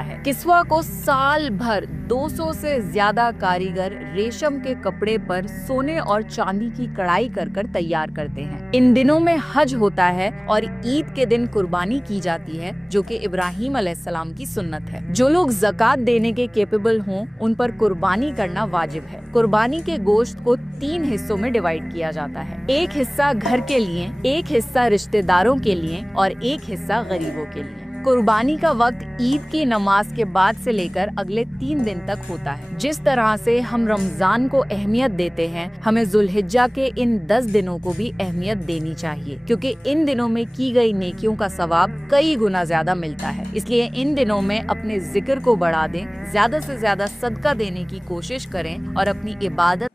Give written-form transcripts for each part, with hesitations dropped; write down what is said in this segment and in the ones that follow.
है। किस्वा को साल भर 200 से ज्यादा कारीगर रेशम के कपड़े पर सोने और चांदी की कढ़ाई कर कर तैयार करते हैं। इन दिनों में हज होता है और ईद के दिन कुर्बानी की जाती है, जो कि इब्राहिम अलैहिस्सलाम की सुन्नत है। जो लोग ज़कात देने के केपेबल हों, उन पर कुर्बानी करना वाजिब है। कुर्बानी के गोश्त को 3 हिस्सों में डिवाइड किया जाता है। एक हिस्सा घर के लिए, एक हिस्सा रिश्तेदारों के लिए और एक हिस्सा गरीबों के लिए। कुर्बानी का वक्त ईद की नमाज के बाद से लेकर अगले 3 दिन तक होता है। जिस तरह से हम रमजान को अहमियत देते हैं, हमें जुल्हिज्जा के इन 10 दिनों को भी अहमियत देनी चाहिए, क्योंकि इन दिनों में की गई नेकियों का सवाब कई गुना ज्यादा मिलता है। इसलिए इन दिनों में अपने जिक्र को बढ़ा दें, ज्यादा से ज्यादा सदका देने की कोशिश करें और अपनी इबादत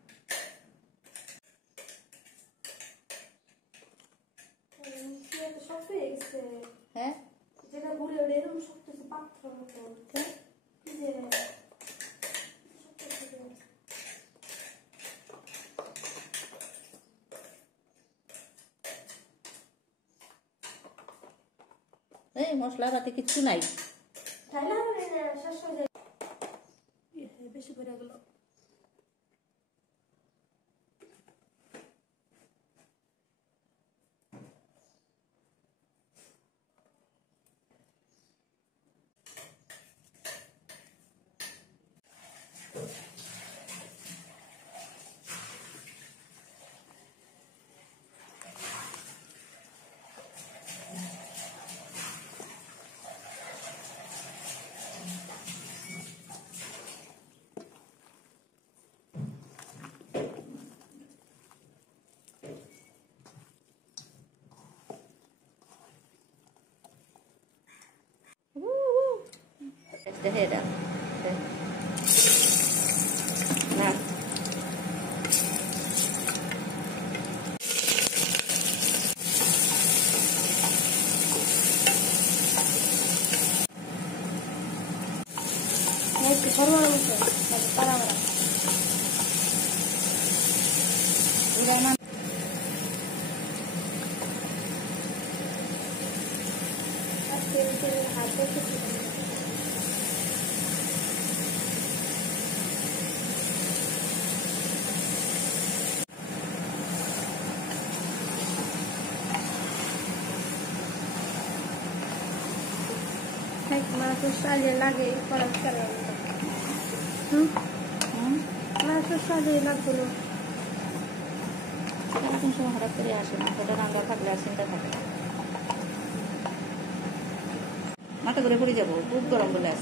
মশলা পাতি কিচ্ছু নাই। বেশি করে গেল। The head up. Now. Masuk lagi kalau sekarang. Masuk lagi dulu. এরকম সময় হঠাৎ করে আসে না, ওটা রান্না থাকলে আর চিন্তা থাকে না। মাথা করে পড়ে যাবো, খুব গরম বলে আসে।